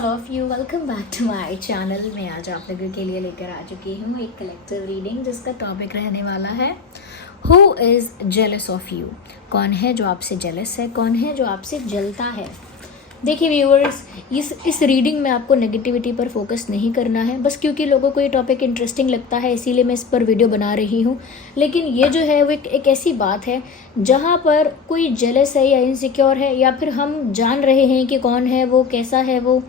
All of you, welcome back to my channel. मैं आज आप लोगों के लिए लेकर आ चुकी हूँ एक कलेक्टिव रीडिंग जिसका टॉपिक रहने वाला है who is jealous of you. कौन है जो आपसे जेलस है, कौन है जो आपसे जलता है। देखिए व्यूअर्स, इस रीडिंग में आपको नेगेटिविटी पर फोकस नहीं करना है, बस क्योंकि लोगों को ये टॉपिक इंटरेस्टिंग लगता है इसीलिए मैं इस पर वीडियो बना रही हूँ। लेकिन ये जो है वो एक ऐसी बात है जहाँ पर कोई जेलस है या इनसिक्योर है, या फिर हम जान रहे हैं कि कौन है वो, कैसा है वो,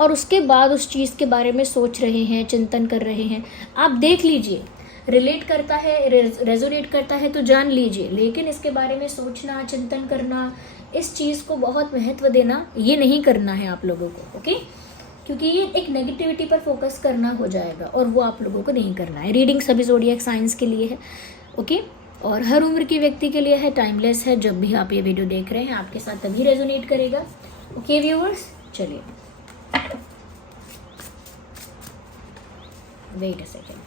और उसके बाद उस चीज़ के बारे में सोच रहे हैं, चिंतन कर रहे हैं। आप देख लीजिए, रिलेट करता है, रेजोनेट करता है तो जान लीजिए, लेकिन इसके बारे में सोचना, चिंतन करना, इस चीज़ को बहुत महत्व देना, ये नहीं करना है आप लोगों को। ओके, क्योंकि ये एक नेगेटिविटी पर फोकस करना हो जाएगा और वो आप लोगों को नहीं करना है। रीडिंग सभी ज़ोडिएक साइंस के लिए है, ओके, और हर उम्र की व्यक्ति के लिए है, टाइमलेस है। जब भी आप ये वीडियो देख रहे हैं आपके साथ तभी रेजोनेट करेगा। ओके व्यूअर्स, चलिए वेट अ सेकेंड,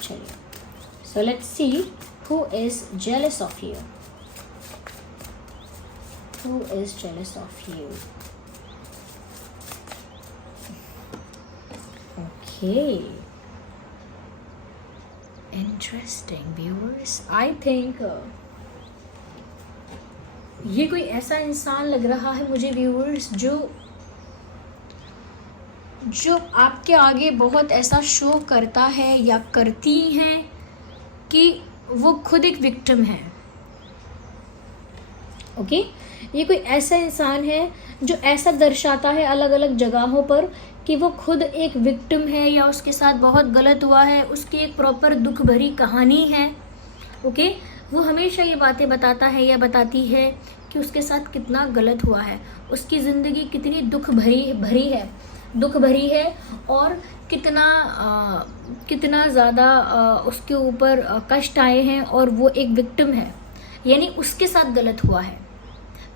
चलिए so let's see who is jealous of you. Who is jealous of you? Okay. Interesting viewers. I think ये कोई ऐसा इंसान लग रहा है मुझे व्यूअर्स जो आपके आगे बहुत ऐसा शो करता है या करती हैं कि वो खुद एक विक्टिम है। ओके, ये कोई ऐसा इंसान है जो ऐसा दर्शाता है अलग अलग जगहों पर कि वो खुद एक विक्टिम है या उसके साथ बहुत गलत हुआ है, उसकी एक प्रॉपर दुख भरी कहानी है। ओके, वो हमेशा ये बातें बताता है या बताती है कि उसके साथ कितना गलत हुआ है, उसकी ज़िंदगी कितनी दुख भरी है और कितना ज़्यादा उसके ऊपर कष्ट आए हैं और वो एक विक्टिम है, यानी उसके साथ गलत हुआ है।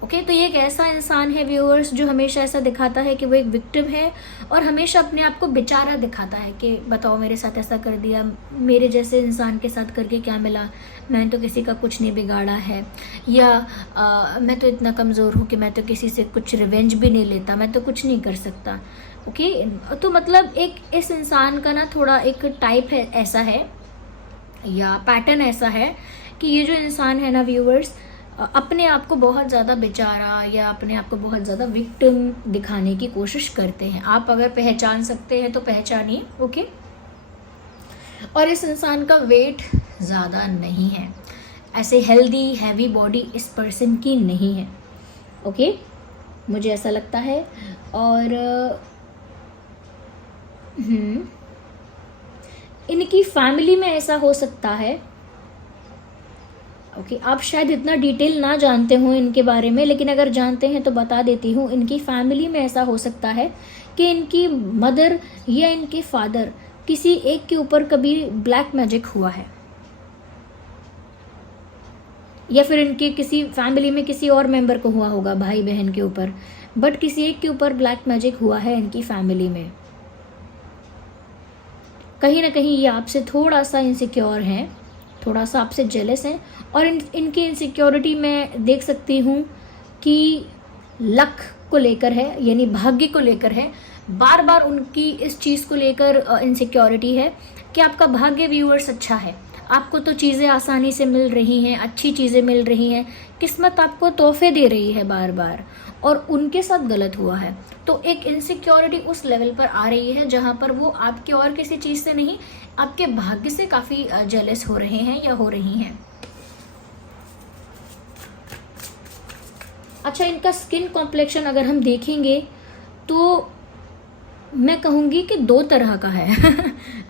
ओके, तो ये एक ऐसा इंसान है व्यूअर्स जो हमेशा ऐसा दिखाता है कि वो एक विक्टिम है और हमेशा अपने आप को बेचारा दिखाता है कि बताओ मेरे साथ ऐसा कर दिया, मेरे जैसे इंसान के साथ करके क्या मिला, मैंने तो किसी का कुछ नहीं बिगाड़ा है, या मैं तो इतना कमज़ोर हूँ कि मैं तो किसी से कुछ रिवेंज भी नहीं लेता, मैं तो कुछ नहीं कर सकता। ओके, तो मतलब एक इस इंसान का ना थोड़ा एक टाइप है, ऐसा है या पैटर्न ऐसा है कि ये जो इंसान है ना व्यूअर्स, अपने आप को बहुत ज़्यादा बेचारा या अपने आप को बहुत ज़्यादा विक्टिम दिखाने की कोशिश करते हैं। आप अगर पहचान सकते हैं तो पहचानिए। ओके, और इस इंसान का वेट ज़्यादा नहीं है, ऐसे हेल्दी हैवी बॉडी इस पर्सन की नहीं है। ओके, मुझे ऐसा लगता है। और इनकी फैमिली में ऐसा हो सकता है। ओके, आप शायद इतना डिटेल ना जानते हो इनके बारे में, लेकिन अगर जानते हैं तो बता देती हूँ। इनकी फैमिली में ऐसा हो सकता है कि इनकी मदर या इनके फादर किसी एक के ऊपर कभी ब्लैक मैजिक हुआ है, या फिर इनके किसी फैमिली में किसी और मेंबर को हुआ होगा, भाई बहन के ऊपर, बट किसी एक के ऊपर ब्लैक मैजिक हुआ है इनकी फैमिली में। कहीं ना कहीं ये आपसे थोड़ा सा इनसिक्योर हैं, थोड़ा सा आपसे जेलस हैं, और इनकी इनसिक्योरिटी मैं देख सकती हूँ कि लक को लेकर है, यानी भाग्य को लेकर है। बार बार उनकी इस चीज़ को लेकर इनसिक्योरिटी है कि आपका भाग्य व्यूअर्स अच्छा है, आपको तो चीज़ें आसानी से मिल रही हैं, अच्छी चीज़ें मिल रही हैं, किस्मत आपको तोहफे दे रही है बार बार, और उनके साथ गलत हुआ है। तो एक इनसिक्योरिटी उस लेवल पर आ रही है जहाँ पर वो आपके और किसी चीज़ से नहीं, आपके भाग्य से काफ़ी जेलस हो रहे हैं या हो रही हैं। अच्छा, इनका स्किन कॉम्प्लेक्शन अगर हम देखेंगे तो मैं कहूँगी कि दो तरह का है।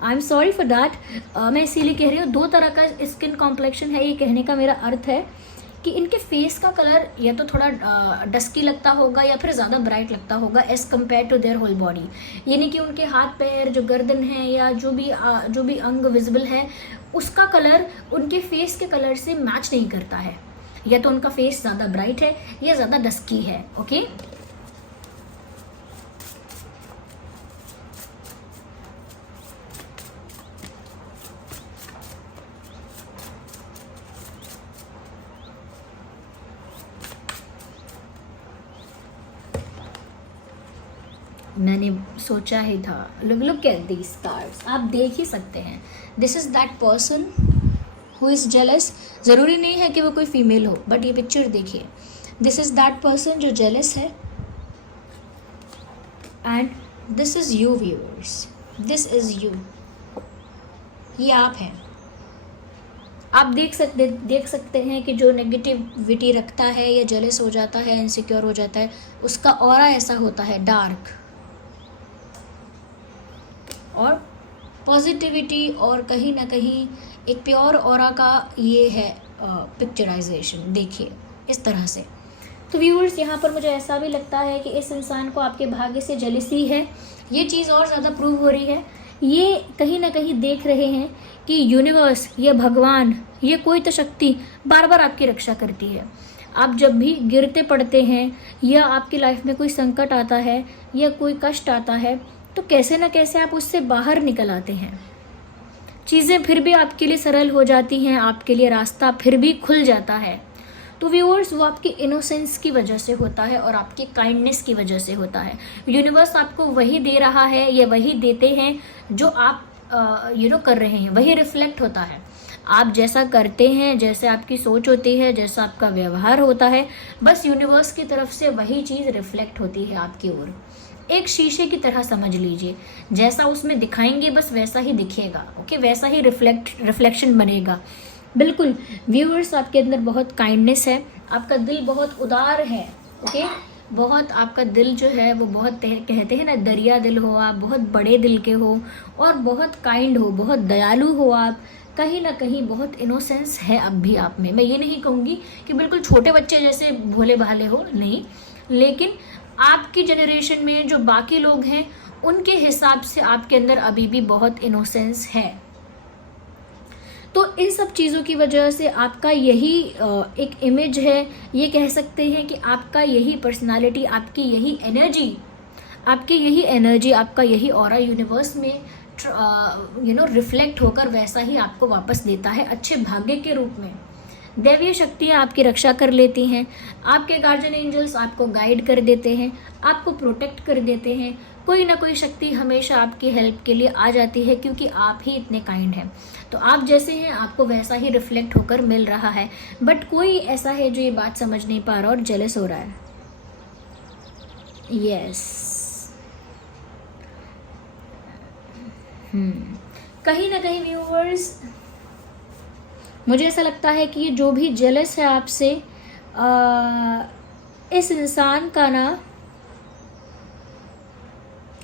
I am sorry for that, मैं इसीलिए कह रही हूँ दो तरह का स्किन कॉम्प्लेक्शन है। ये कहने का मेरा अर्थ है कि इनके फेस का कलर या तो थोड़ा डस्की लगता होगा या फिर ज़्यादा ब्राइट लगता होगा as compare to their whole body, यानी कि उनके हाथ पैर, जो गर्दन है या जो भी अंग विजिबल है, उसका कलर उनके फेस के कलर से मैच नहीं करता है। या तो उनका फेस ज़्यादा ब्राइट है या ज़्यादा डस्की है। ओके, मैंने सोचा ही था। लुक एट दीज कार्ड्स, आप देख ही सकते हैं। This is that person who is jealous. ज़रूरी नहीं है कि वो कोई फीमेल हो, बट ये पिक्चर देखिए, दिस इज़ दैट पर्सन जो जेलस है। And this is you viewers, this is you, ये आप हैं। आप देख सकते हैं कि जो नेगेटिविटी रखता है या जेलस हो जाता है, इनसिक्योर हो जाता है, उसका ऑरा ऐसा होता है डार्क। और पॉजिटिविटी और कहीं ना कहीं एक प्योर ऑरा का ये है पिक्चराइजेशन, देखिए इस तरह से। तो व्यूअर्स, यहाँ पर मुझे ऐसा भी लगता है कि इस इंसान को आपके भाग्य से जेलसी है। ये चीज़ और ज़्यादा प्रूव हो रही है। ये कहीं ना कहीं देख रहे हैं कि यूनिवर्स या भगवान या कोई तो शक्ति बार बार आपकी रक्षा करती है। आप जब भी गिरते पड़ते हैं या आपकी लाइफ में कोई संकट आता है या कोई कष्ट आता है, तो कैसे ना कैसे आप उससे बाहर निकल आते हैं। चीज़ें फिर भी आपके लिए सरल हो जाती हैं, आपके लिए रास्ता फिर भी खुल जाता है। तो व्यूअर्स, वो आपकी इनोसेंस की वजह से होता है और आपकी काइंडनेस की वजह से होता है। यूनिवर्स आपको वही दे रहा है या वही देते हैं जो आप कर रहे हैं, वही रिफ्लेक्ट होता है। आप जैसा करते हैं, जैसे आपकी सोच होती है, जैसा आपका व्यवहार होता है, बस यूनिवर्स की तरफ से वही चीज़ रिफ्लेक्ट होती है आपकी ओर। एक शीशे की तरह समझ लीजिए, जैसा उसमें दिखाएंगे बस वैसा ही दिखेगा। ओके, वैसा ही रिफ्लेक्शन बनेगा। बिल्कुल व्यूअर्स, आपके अंदर बहुत काइंडनेस है, आपका दिल बहुत उदार है। ओके, बहुत आपका दिल जो है वो बहुत कहते हैं ना, दरिया दिल हो आप, बहुत बड़े दिल के हो और बहुत काइंड हो, बहुत दयालु हो आप। कहीं ना कहीं बहुत इनोसेंस है अब भी आप में। मैं ये नहीं कहूँगी कि बिल्कुल छोटे बच्चे जैसे भोले भाले हो, नहीं, लेकिन आपकी जनरेशन में जो बाकी लोग हैं उनके हिसाब से आपके अंदर अभी भी बहुत इनोसेंस है। तो इन सब चीज़ों की वजह से आपका यही एक इमेज है, ये कह सकते हैं कि आपका यही पर्सनालिटी, आपकी यही एनर्जी, आपका यही ऑरा यूनिवर्स में रिफ्लेक्ट होकर वैसा ही आपको वापस देता है अच्छे भाग्य के रूप में। दैवीय शक्तियाँ आपकी रक्षा कर लेती हैं, आपके गार्जियन एंजल्स आपको गाइड कर देते हैं, आपको प्रोटेक्ट कर देते हैं। कोई ना कोई शक्ति हमेशा आपकी हेल्प के लिए आ जाती है, क्योंकि आप ही इतने काइंड हैं। तो आप जैसे हैं आपको वैसा ही रिफ्लेक्ट होकर मिल रहा है। बट कोई ऐसा है जो ये बात समझ नहीं पा रहा और जेलस हो रहा है। यस, कहीं ना कहीं व्यूअर्स, मुझे ऐसा लगता है कि ये जो भी जेलस है आपसे, इस इंसान का ना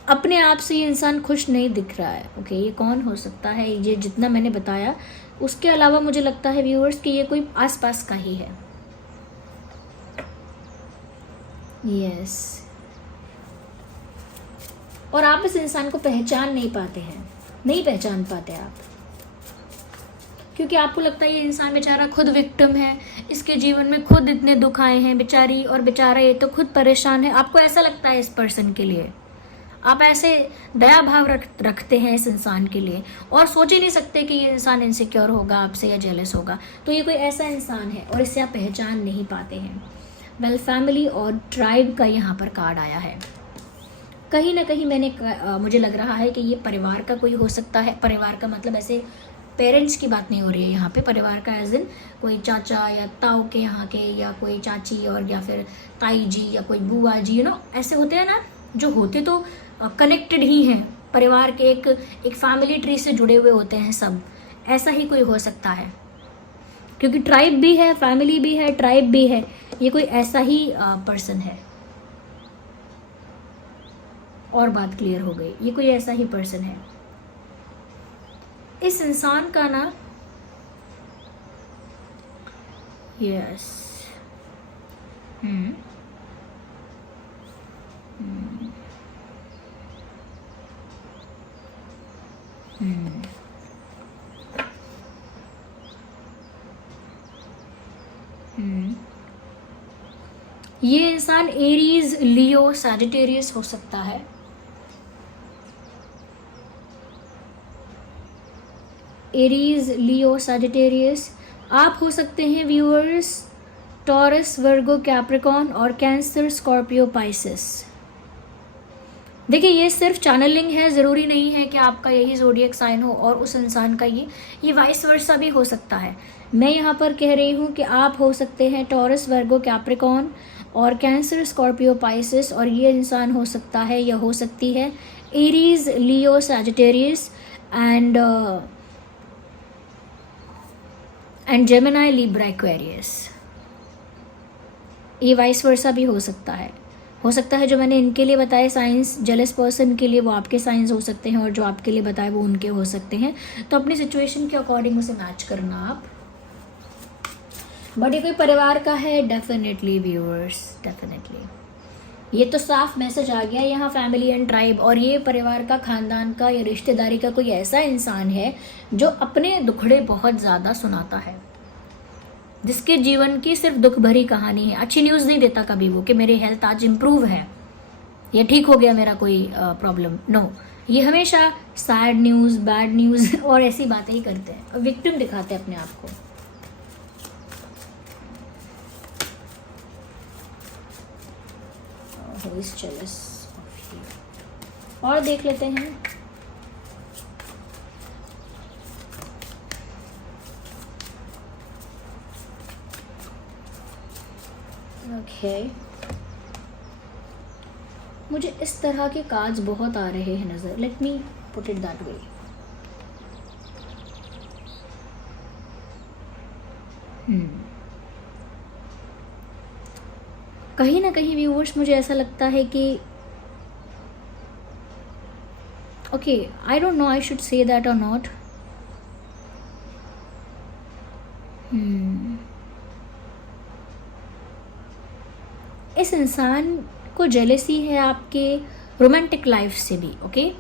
अपने आप से ये इंसान खुश नहीं दिख रहा है। ओके, ये कौन हो सकता है? ये जितना मैंने बताया, उसके अलावा मुझे लगता है व्यूअर्स कि ये कोई आसपास का ही है। यस, और आप इस इंसान को पहचान नहीं पाते हैं, नहीं पहचान पाते आप, क्योंकि आपको लगता है ये इंसान बेचारा खुद विक्टिम है, इसके जीवन में खुद इतने दुख आए हैं, बेचारी और बेचारा ये तो खुद परेशान है। आपको ऐसा लगता है इस पर्सन के लिए, आप ऐसे दया भाव रखते हैं इस इंसान के लिए, और सोच ही नहीं सकते कि ये इंसान इनसिक्योर होगा आपसे या जेलस होगा। तो ये कोई ऐसा इंसान है और इससे आप पहचान नहीं पाते हैं। वेल, फैमिली और ट्राइब का यहाँ पर कार्ड आया है। कहीं ना कहीं मुझे लग रहा है कि ये परिवार का कोई हो सकता है। परिवार का मतलब ऐसे पेरेंट्स की बात नहीं हो रही है यहाँ पे। परिवार का एज इन कोई चाचा या ताऊ के यहाँ के, या कोई चाची और या फिर ताई जी या कोई बुआ जी, ऐसे होते हैं ना, जो होते तो कनेक्टेड ही हैं परिवार के, एक फैमिली ट्री से जुड़े हुए होते हैं सब। ऐसा ही कोई हो सकता है, क्योंकि ट्राइब भी है, फैमिली भी है, ट्राइब भी है। ये कोई ऐसा ही पर्सन है। और बात क्लियर हो गई, ये कोई ऐसा ही पर्सन है। इस इंसान का ना, यस, ये इंसान एरीज, लियो, सैजिटेरियस हो सकता है। एरीज, लियो, सैजिटेरियस। आप हो सकते हैं व्यूअर्स टॉरस, वर्गो, कैप्रिकॉर्न और कैंसर, स्कॉर्पियो, पाइसेस। देखिए ये सिर्फ चैनलिंग है, ज़रूरी नहीं है कि आपका यही ज़ोडिएक साइन हो और उस इंसान का ये वाइस वर्सा भी हो सकता है। मैं यहाँ पर कह रही हूँ कि आप हो सकते हैं टॉरस, वर्गो, कैप्रिकॉर्न और कैंसर, स्कॉर्पियो, पाइसिस, और ये इंसान हो सकता है या हो सकती है Aries, Leo, Sagittarius and Gemini, Libra, Aquarius. ये वाइस वर्सा भी हो सकता है जो मैंने इनके लिए बताए साइंस जेलस पर्सन के लिए वो आपके साइंस हो सकते हैं, और जो आपके लिए बताए वो उनके हो सकते हैं। तो अपनी सिचुएशन के अकॉर्डिंग उसे मैच करना आप। बट ये कोई परिवार का है, डेफिनेटली व्यूअर्स, डेफिनेटली ये तो साफ मैसेज आ गया यहाँ, फैमिली एंड ट्राइब। और ये परिवार का, खानदान का या रिश्तेदारी का कोई ऐसा इंसान है जो अपने दुखड़े बहुत ज़्यादा सुनाता है, जिसके जीवन की सिर्फ दुख भरी कहानी है। अच्छी न्यूज़ नहीं देता कभी वो कि मेरी हेल्थ आज इम्प्रूव है या ठीक हो गया मेरा कोई प्रॉब्लम, नो। ये हमेशा सैड न्यूज़, बैड न्यूज़ और ऐसी बातें ही करते हैं और विक्टिम दिखाते हैं अपने आप को। Who is jealous of you? और देख लेते हैं। ओके, मुझे इस तरह के कार्ड्स बहुत आ रहे हैं नज़र। Let me put it that way. कहीं ना कहीं व्यूअर्स मुझे ऐसा लगता है कि okay, I don't know I should say that और नॉट। इस इंसान को जेलेसी है आपके रोमांटिक लाइफ से भी। ओके,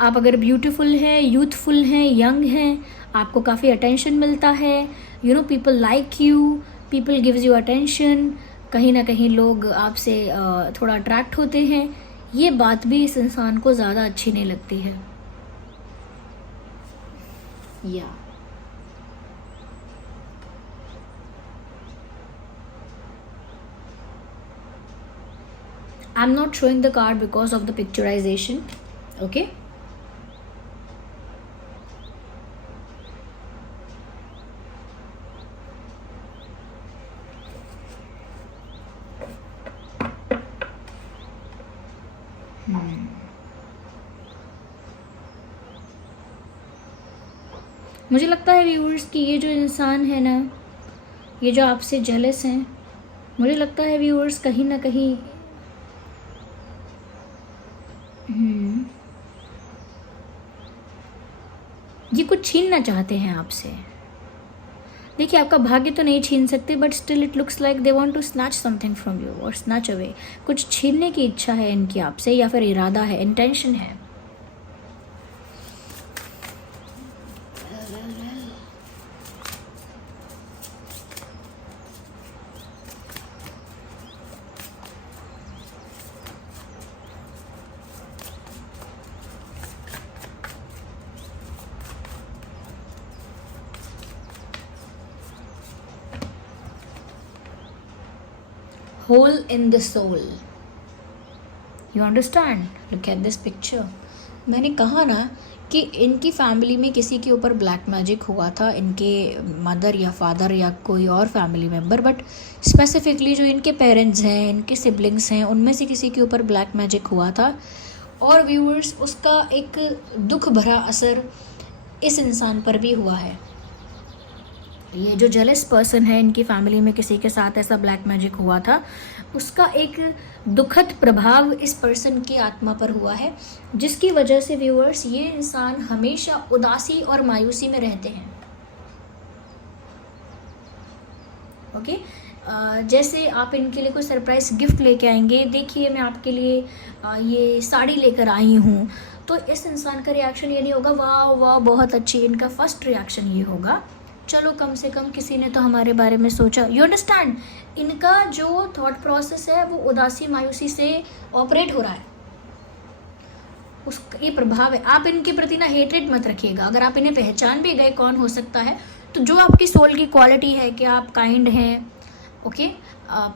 आप अगर ब्यूटीफुल हैं, यूथफुल हैं, यंग हैं, आपको काफ़ी अटेंशन मिलता है, you know people like you, people gives you attention, कहीं ना कहीं लोग आपसे थोड़ा अट्रैक्ट होते हैं। ये बात भी इस इंसान को ज़्यादा अच्छी नहीं लगती है। या I'm not showing the card because of the picturization. Okay, मुझे लगता है व्यूअर्स कि ये जो इंसान है ना, ये जो आपसे जेलस हैं, मुझे लगता है व्यूअर्स कहीं ना कहीं ये कुछ छीनना चाहते हैं आपसे। देखिए आपका भाग्य तो नहीं छीन सकते, but still it looks like they want to snatch something from you और स्नैच अवे। कुछ छीनने की इच्छा है इनकी आपसे, या फिर इरादा है, इंटेंशन है। Hole in the soul. You understand? Look at this picture. मैंने कहा ना कि इनकी फैमिली में किसी के ऊपर ब्लैक मैजिक हुआ था, इनके मदर या फादर या कोई और फैमिली मेम्बर, बट स्पेसिफिकली जो इनके पेरेंट्स हैं, इनके सिबलिंग्स हैं, उनमें से किसी के ऊपर ब्लैक मैजिक हुआ था। और व्यूअर्स उसका एक दुख भरा असर इस इंसान पर भी हुआ है। ये जो जेलस पर्सन है, इनकी फैमिली में किसी के साथ ऐसा ब्लैक मैजिक हुआ था, उसका एक दुखद प्रभाव इस पर्सन की आत्मा पर हुआ है, जिसकी वजह से व्यूअर्स ये इंसान हमेशा उदासी और मायूसी में रहते हैं। ओके, जैसे आप इनके लिए कोई सरप्राइज गिफ्ट लेके आएंगे, देखिए मैं आपके लिए ये साड़ी लेकर आई हूँ, तो इस इंसान का रिएक्शन ये नहीं होगा वाह वाह बहुत अच्छी। इनका फर्स्ट रिएक्शन ये होगा चलो कम से कम किसी ने तो हमारे बारे में सोचा। You understand? इनका जो थॉट प्रोसेस है वो उदासी मायूसी से ऑपरेट हो रहा है, उसका ये प्रभाव है। आप इनके प्रति ना हेट्रेड मत रखिएगा। अगर आप इन्हें पहचान भी गए कौन हो सकता है, तो जो आपकी सोल की क्वालिटी है कि आप काइंड हैं, ओके,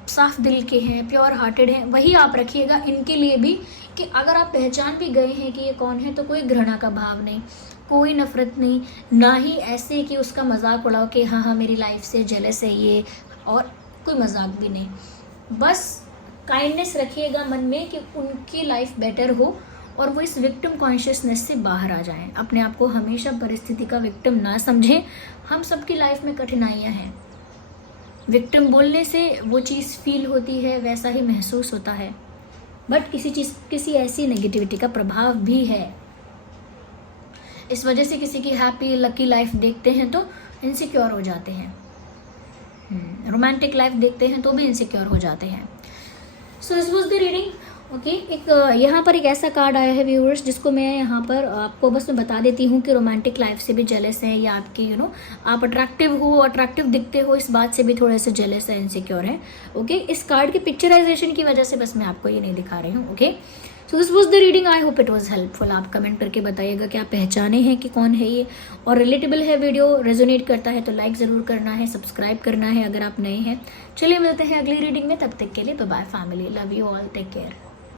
साफ दिल के हैं, प्योर हार्टेड हैं, वही आप रखिएगा इनके लिए भी, कि अगर आप पहचान भी गए हैं कि ये कौन है तो कोई घृणा का भाव नहीं, कोई नफरत नहीं, ना ही ऐसे कि उसका मजाक उड़ाओ कि हाँ हाँ मेरी लाइफ से जेलस है ये, और कोई मजाक भी नहीं। बस काइंडनेस रखिएगा मन में कि उनकी लाइफ बेटर हो और वो इस विक्टिम कॉन्शियसनेस से बाहर आ जाएं। अपने आप को हमेशा परिस्थिति का विक्टिम ना समझें। हम सबकी लाइफ में कठिनाइयां हैं, विक्टिम बोलने से वो चीज़ फील होती है, वैसा ही महसूस होता है, बट किसी ऐसी नेगेटिविटी का प्रभाव भी है। इस वजह से किसी की हैप्पी लकी लाइफ देखते हैं तो इनसिक्योर हो जाते हैं, रोमांटिक लाइफ देखते हैं तो भी इनसिक्योर हो जाते हैं। So this was the reading. Okay, एक यहाँ पर एक ऐसा कार्ड आया है व्यूअर्स, जिसको मैं यहाँ पर आपको बस मैं बता देती हूँ कि रोमांटिक लाइफ से भी जेलस है, या आपकी आप अट्रैक्टिव दिखते हो, इस बात से भी थोड़े से जेलस है, इनसिक्योर है। ओके, इस कार्ड के पिक्चराइजेशन की वजह से बस मैं आपको ये नहीं दिखा रही हूँ। Okay, so this was the reading, I hope it was helpful. आप कमेंट करके बताइएगा कि आप पहचाने हैं कि कौन है ये, और रिलेटेबल है वीडियो, रेजोनेट करता है तो लाइक ज़रूर करना है, सब्सक्राइब करना है अगर आप नए हैं। चलिए मिलते हैं अगली रीडिंग में, तब तक के लिए bye bye family, love you all, take care.